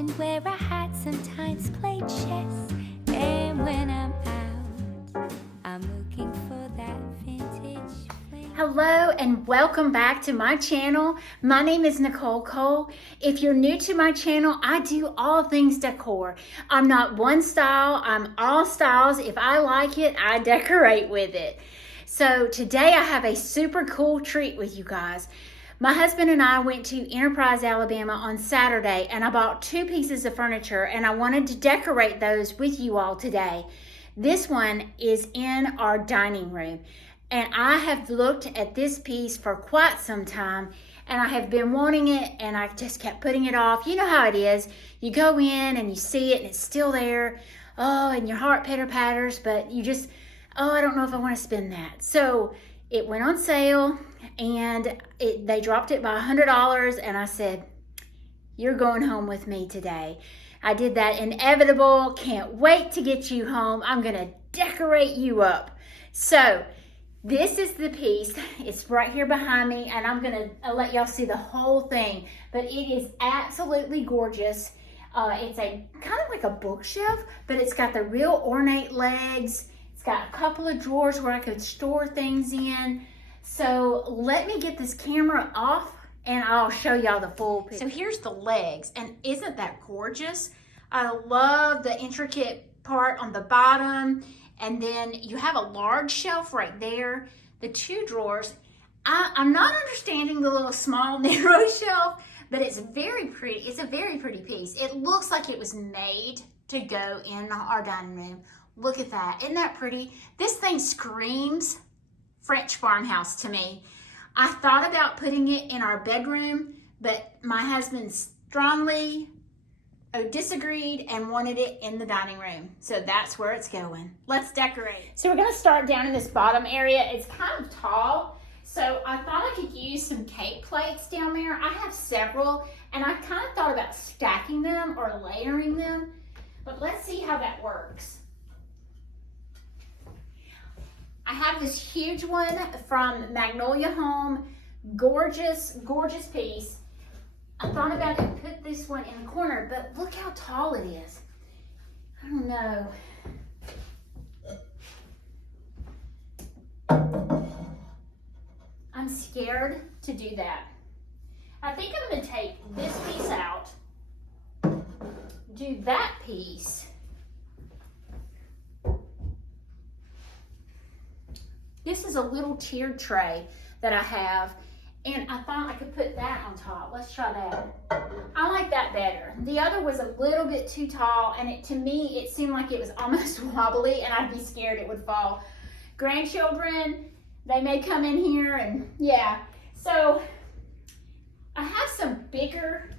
kitchen where I had sometimes played chess. And when I'm out, I'm looking for that vintage flame. Hello and welcome back to my channel. My name is Nicole Cole. If you're new to my channel, I do all things decor. I'm not one style, I'm all styles. If I like it, I decorate with it. So today I have a super cool treat with you guys. My husband and I went to Enterprise, Alabama on Saturday, and I bought 2 pieces of furniture, and I wanted to decorate those with you all today. This one is in our dining room, and I have looked at this piece for quite some time, and I have been wanting it, and I just kept putting it off. You know how it is. You go in and you see it, and it's still there. Oh, and your heart pitter-patters, but you just, oh, I don't know if I want to spend that. So it went on sale, and they dropped it by $100, and I said, you're going home with me today. I did that inevitable, can't wait to get you home. I'm gonna decorate you up. So this is the piece. It's right here behind me, and I'm gonna let y'all see the whole thing, but it is absolutely gorgeous. It's a kind of like a bookshelf, but it's got the real ornate legs. It's got a couple of drawers where I could store things in. So let me get this camera off and I'll show y'all the full picture. So here's the legs, and isn't that gorgeous? I love the intricate part on the bottom, and then you have a large shelf right there. The 2 drawers. I'm not understanding the little small narrow shelf, but it's very pretty. It's a very pretty piece. It looks like it was made to go in our dining room. Look at that. Isn't that pretty? This thing screams French farmhouse to me. I thought about putting it in our bedroom, but my husband strongly disagreed and wanted it in the dining room. So that's where it's going. Let's decorate. So we're gonna start down in this bottom area. It's kind of tall, so I thought I could use some cake plates down there. I have several, and I kind of thought about stacking them or layering them, but let's see how that works. I have this huge one from Magnolia Home. Gorgeous, gorgeous piece. I thought about to put this one in the corner, but look how tall it is. I don't know. I'm scared to do that. I think I'm going to take this piece out, do that piece. This is a little tiered tray that I have, and I thought I could put that on top. Let's try that. I like that better. The other was a little bit too tall, and to me, it seemed like it was almost wobbly, and I'd be scared it would fall. Grandchildren, they may come in here, and yeah. So I have some bigger,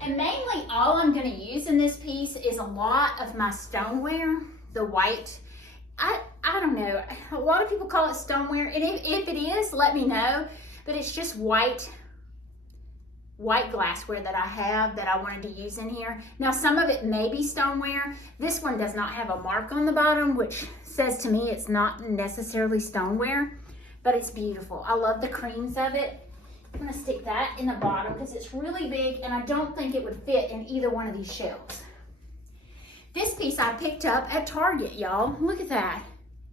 and mainly all I'm gonna use in this piece is a lot of my stoneware, the white. I don't know. A lot of people call it stoneware, and if it is, let me know. But it's just white glassware that I have that I wanted to use in here. Now, some of it may be stoneware. This one does not have a mark on the bottom, which says to me it's not necessarily stoneware, but it's beautiful. I love the creams of it. I'm gonna stick that in the bottom because it's really big, and I don't think it would fit in either one of these shelves. This piece I picked up at Target, y'all. Look at that.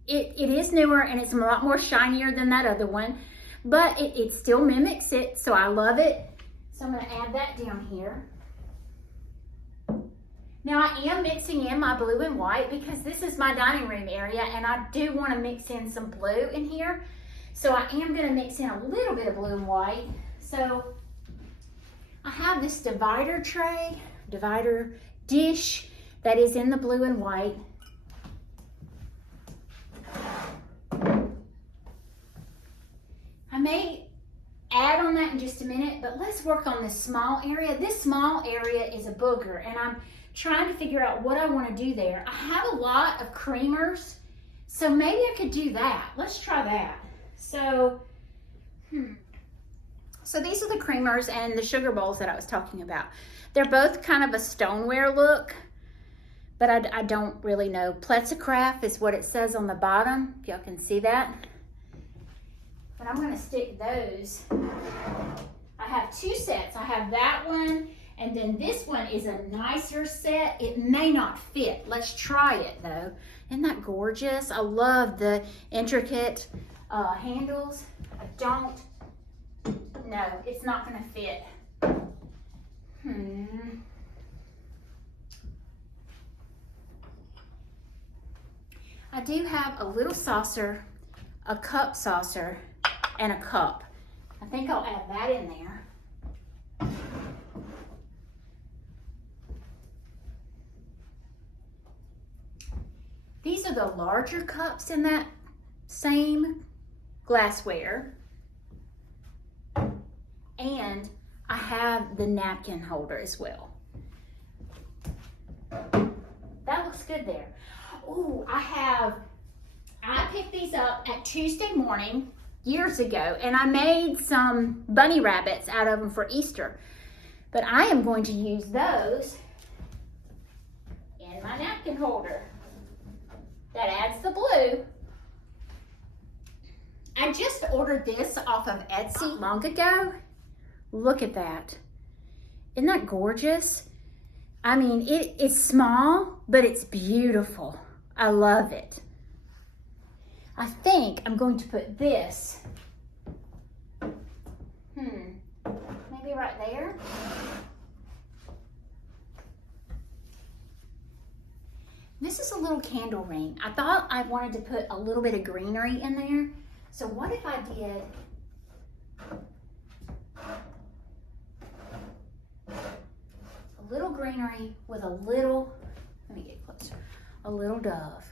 It is newer, and it's a lot more shinier than that other one, but it still mimics it, so I love it. So I'm gonna add that down here. Now I am mixing in my blue and white because this is my dining room area, and I do wanna mix in some blue in here. So I am gonna mix in a little bit of blue and white. So I have this divider dish that is in the blue and white. I may add on that in just a minute, but let's work on this small area. This small area is a booger, and I'm trying to figure out what I want to do there. I have a lot of creamers, so maybe I could do that. Let's try that. So these are the creamers and the sugar bowls that I was talking about. They're both kind of a stoneware look, but I don't really know. Pletzicraft is what it says on the bottom, if y'all can see that. But I'm gonna stick those. I have 2 sets. I have that one, And then this one is a nicer set. It may not fit. Let's try it though. Isn't that gorgeous? I love the intricate handles. I don't, no, it's not gonna fit. I do have a little saucer, a cup saucer, and a cup. I think I'll add that in there. These are the larger cups in that same glassware. And I have the napkin holder as well. That looks good there. Oh, I picked these up at Tuesday morning years ago, and I made some bunny rabbits out of them for Easter. But I am going to use those in my napkin holder. That adds the blue. I just ordered this off of Etsy long ago. Look at that. Isn't that gorgeous? I mean, it's small, but it's beautiful. I love it. I think I'm going to put this, maybe right there. This is a little candle ring. I thought I wanted to put a little bit of greenery in there. So what if I did a little greenery with a little, let me get closer, a little dove.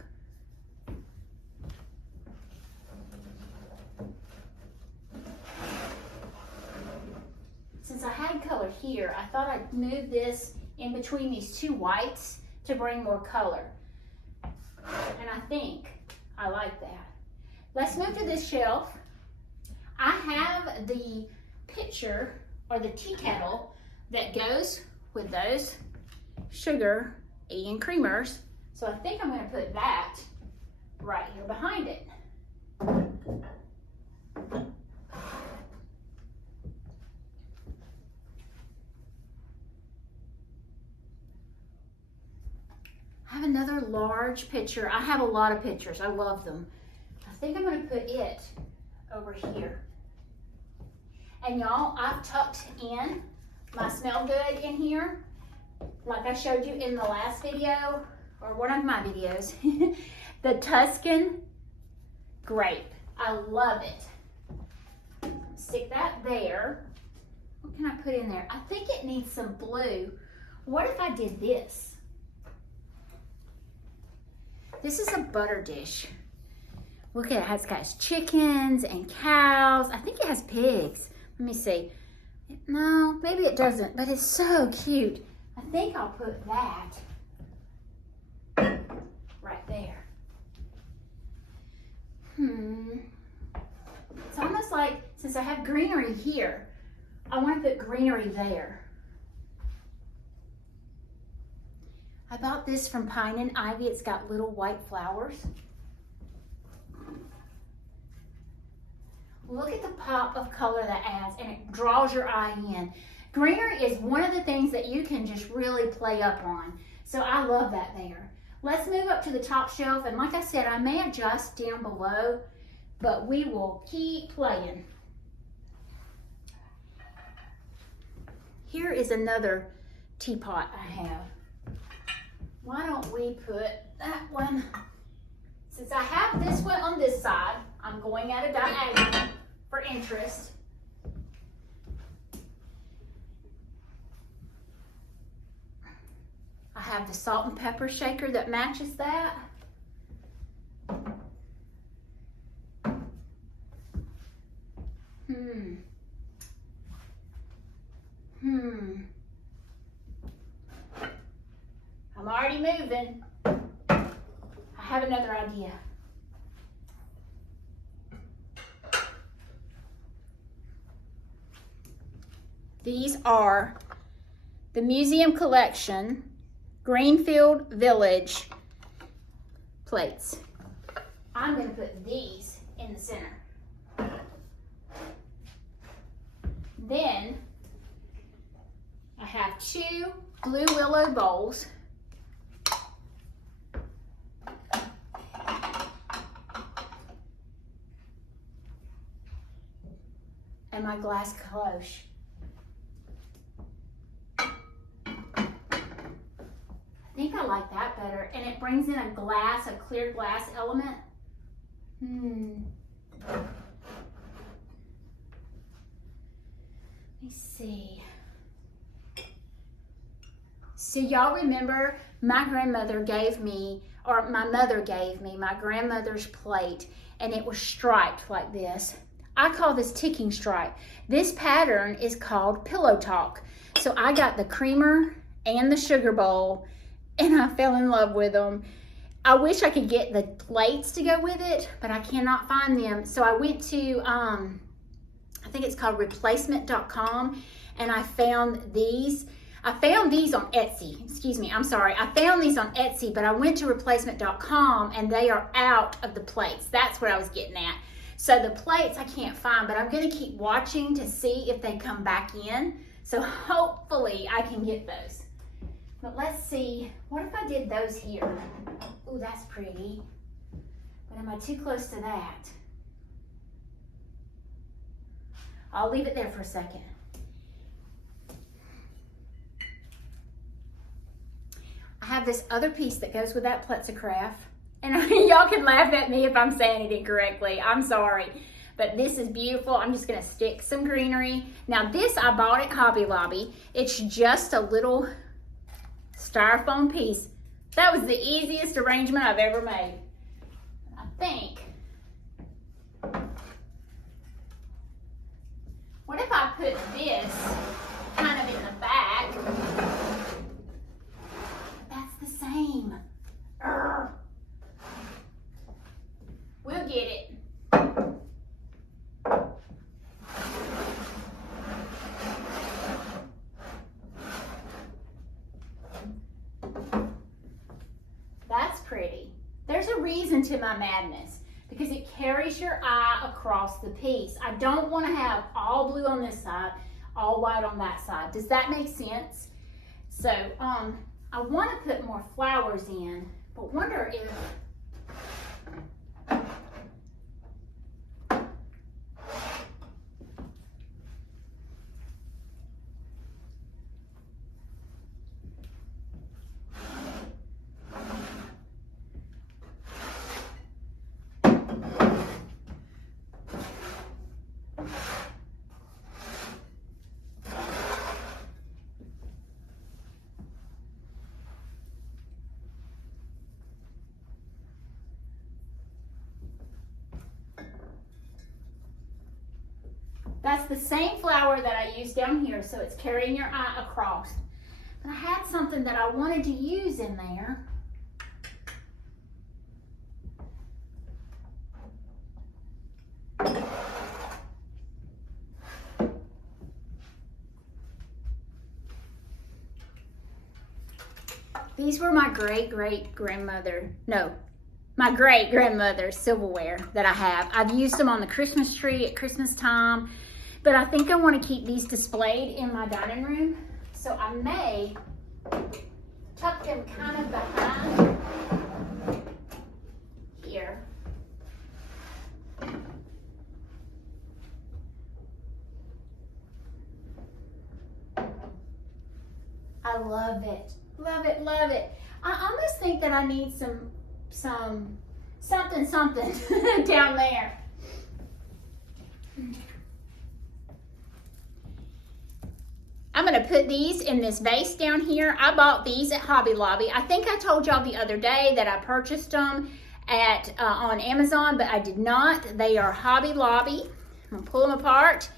Since I had color here, I thought I'd move this in between these two whites to bring more color. And I think I like that. Let's move to this shelf. I have the pitcher or the tea kettle that goes with those sugar and creamers. So I think I'm going to put that right here behind it. I have another large pitcher. I have a lot of pitchers. I love them. I think I'm going to put it over here. And y'all, I've tucked in my smell good in here, like I showed you in the last video, or one of my videos. The Tuscan grape. I love it. Stick that there. What can I put in there? I think it needs some blue. What if I did this? This is a butter dish. Look at it, it's got chickens and cows. I think it has pigs. Let me see. No, maybe it doesn't, but it's so cute. I think I'll put that right there. It's almost like, since I have greenery here, I want to put greenery there. I bought this from Pine and Ivy. It's got little white flowers. Look at the pop of color that adds, and it draws your eye in. Greenery is one of the things that you can just really play up on. So I love that there. Let's move up to the top shelf, and like I said, I may adjust down below, but we will keep playing. Here is another teapot I have. Why don't we put that one, since I have this one on this side, I'm going at a diagonal for interest. I have the salt and pepper shaker that matches that. I'm already moving. I have another idea. These are the Museum Collection Greenfield Village plates. I'm going to put these in the center. Then I have 2 blue willow bowls. And my glass cloche. I think I like that better. And it brings in a clear glass element. Let me see. So y'all remember my grandmother gave me, or my mother gave me, my grandmother's plate, and it was striped like this. I call this ticking stripe. This pattern is called Pillow Talk. So I got the creamer and the sugar bowl, and I fell in love with them. I wish I could get the plates to go with it, but I cannot find them. So I went to, I think it's called replacement.com, and I found these. I found these on Etsy. Excuse me, I'm sorry. I found these on Etsy, but I went to replacement.com, and they are out of the plates. That's what I was getting at. So the plates I can't find, but I'm going to keep watching to see if they come back in. So hopefully I can get those. But let's see, what if I did those here? Ooh, that's pretty. But am I too close to that? I'll leave it there for a second. I have this other piece that goes with that plexicraft. And y'all can laugh at me if I'm saying it incorrectly. I'm sorry. But this is beautiful. I'm just going to stick some greenery. Now this I bought at Hobby Lobby. It's just a little styrofoam piece. That was the easiest arrangement I've ever made. I think. What if I put this kind of in the back? That's the same. Urgh. We'll get it. That's pretty. There's a reason to my madness, because it carries your eye across the piece. I don't want to have all blue on this side, all white on that side. Does that make sense? So I want to put more flowers in, but wonder if that's the same flower that I used down here, so it's carrying your eye across. But I had something that I wanted to use in there. These were my my great-grandmother's silverware that I have. I've used them on the Christmas tree at Christmas time, but I think I want to keep these displayed in my dining room. So I may tuck them kind of behind here. I love it. Love it, love it. I almost think that I need something down there. I'm going to put these in this vase down here. I bought these at Hobby Lobby. I think I told y'all the other day that I purchased them at on Amazon, but I did not. They are Hobby Lobby. I'm going to pull them apart,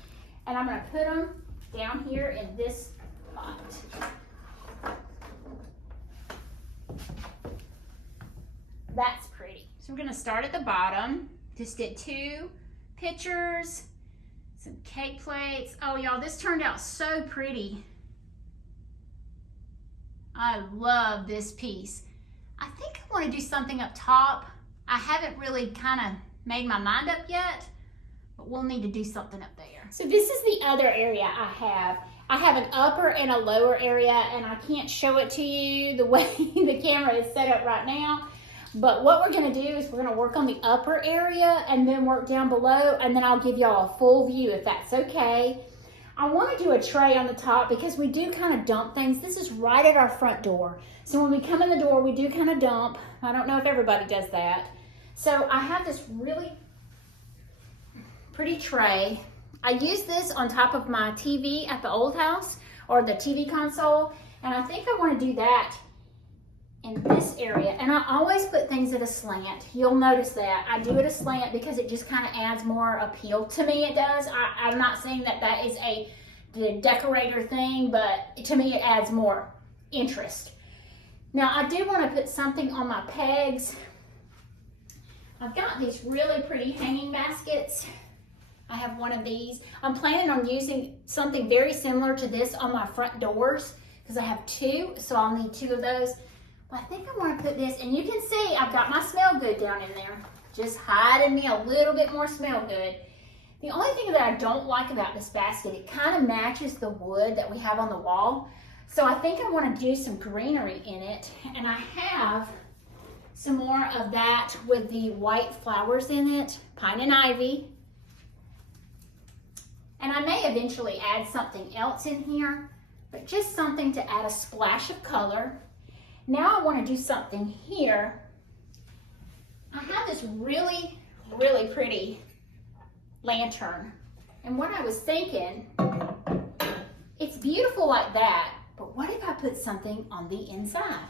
and I'm going to put them down here in this pot. That's pretty. So we're going to start at the bottom. Just did 2 pictures, some cake plates. Oh, y'all, this turned out so pretty. I love this piece. I think I want to do something up top. I haven't really kind of made my mind up yet, but we'll need to do something up there. So this is the other area I have. I have an upper and a lower area, and I can't show it to you the way the camera is set up right now. But what we're gonna do is we're gonna work on the upper area and then work down below, and then I'll give y'all a full view if that's okay. I wanna do a tray on the top because we do kind of dump things. This is right at our front door. So when we come in the door, we do kind of dump. I don't know if everybody does that. So I have this really pretty tray. I use this on top of my TV at the old house, or the TV console, and I think I want to do that in this area. And I always put things at a slant. You'll notice that. I do it a slant because it just kind of adds more appeal to me, it does. I'm not saying that that is the decorator thing, but to me it adds more interest. Now I do want to put something on my pegs. I've got these really pretty hanging baskets. I have one of these. I'm planning on using something very similar to this on my front doors because I have two, so I'll need two of those. But I think I want to put this, and you can see I've got my smell good down in there, just hiding me a little bit more smell good. The only thing that I don't like about this basket, it kind of matches the wood that we have on the wall. So I think I want to do some greenery in it, and I have some more of that with the white flowers in it, pine and ivy. And I may eventually add something else in here, but just something to add a splash of color. Now I want to do something here. I have this really, really pretty lantern. And what I was thinking, it's beautiful like that, but what if I put something on the inside?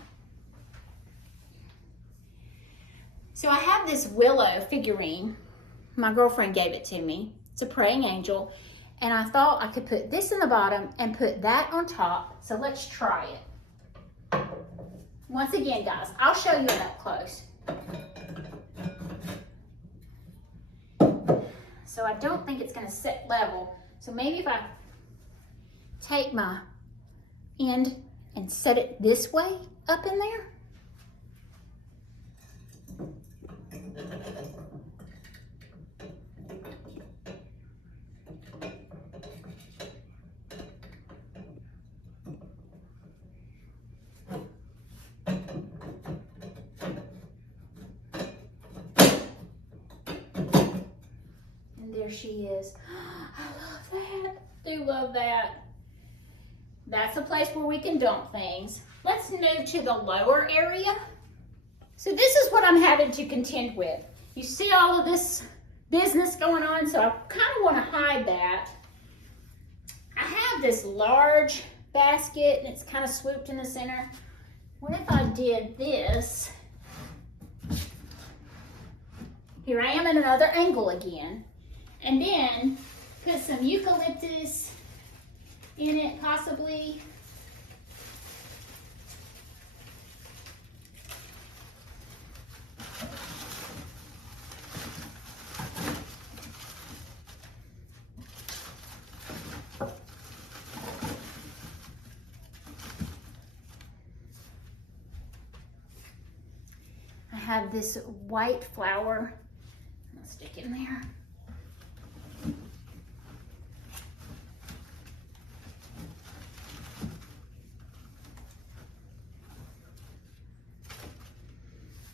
So I have this willow figurine. My girlfriend gave it to me. It's a praying angel. And I thought I could put this in the bottom and put that on top. So let's try it. Once again, guys, I'll show you it up close. So I don't think it's going to sit level. So maybe if I take my end and set it this way up in there. There she is. I love that. I do love that. That's a place where we can dump things. Let's move to the lower area. So this is what I'm having to contend with. You see all of this business going on, so I kind of want to hide that. I have this large basket and it's kind of swooped in the center. What if I did this? Here I am at another angle again. And then put some eucalyptus in it, possibly. I have this white flower. I'll stick in there.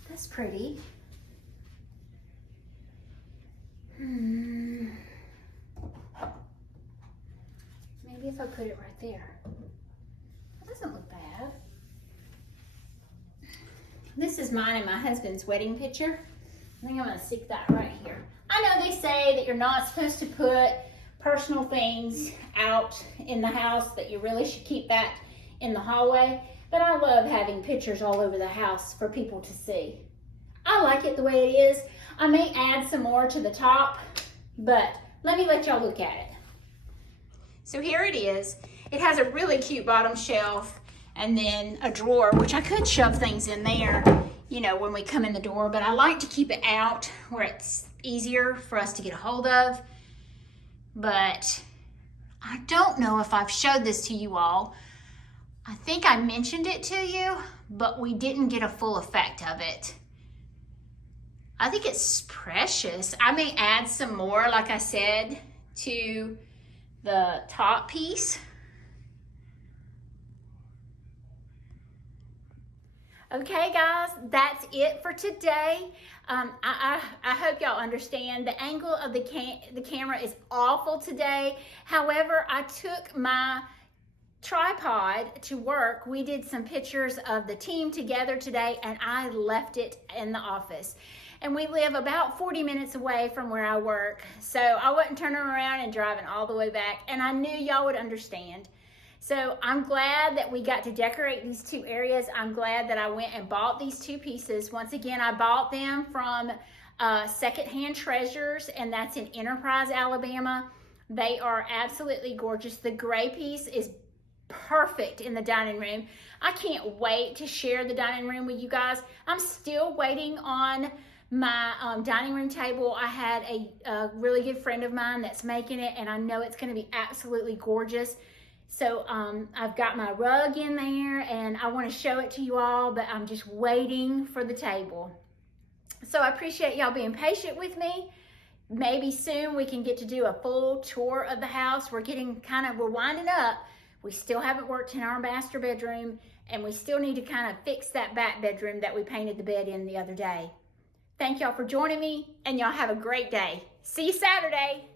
That's pretty. Maybe if I put it right there. That doesn't look bad. This is mine and my husband's wedding picture. I think I'm gonna stick that right here. I know they say that you're not supposed to put personal things out in the house, that you really should keep that in the hallway. But I love having pictures all over the house for people to see. I like it the way it is. I may add some more to the top, but let me let y'all look at it. So here it is. It has a really cute bottom shelf and then a drawer, which I could shove things in there, you know, when we come in the door, but I like to keep it out where it's easier for us to get a hold of. But I don't know if I've showed this to you all. I think I mentioned it to you, but we didn't get a full effect of it. I think it's precious. I may add some more, like I said, to the top piece Okay, guys, that's it for today. I hope y'all understand the angle of the camera is awful today. However, I took my tripod to work. We did some pictures of the team together today, and I left it in the office. And we live about 40 minutes away from where I work, so I wasn't turning around and driving all the way back, and I knew y'all would understand. So I'm glad that we got to decorate these two areas. I'm glad that I went and bought these two pieces. Once again, I bought them from Secondhand Treasures, and that's in Enterprise, Alabama. They are absolutely gorgeous. The gray piece is perfect in the dining room. I can't wait to share the dining room with you guys. I'm still waiting on my dining room table. I had a really good friend of mine that's making it, and I know it's going to be absolutely gorgeous. So I've got my rug in there, and I want to show it to you all, but I'm just waiting for the table. So I appreciate y'all being patient with me. Maybe soon we can get to do a full tour of the house. We're winding up. We still haven't worked in our master bedroom, and we still need to kind of fix that back bedroom that we painted the bed in the other day. Thank y'all for joining me, and y'all have a great day. See you Saturday.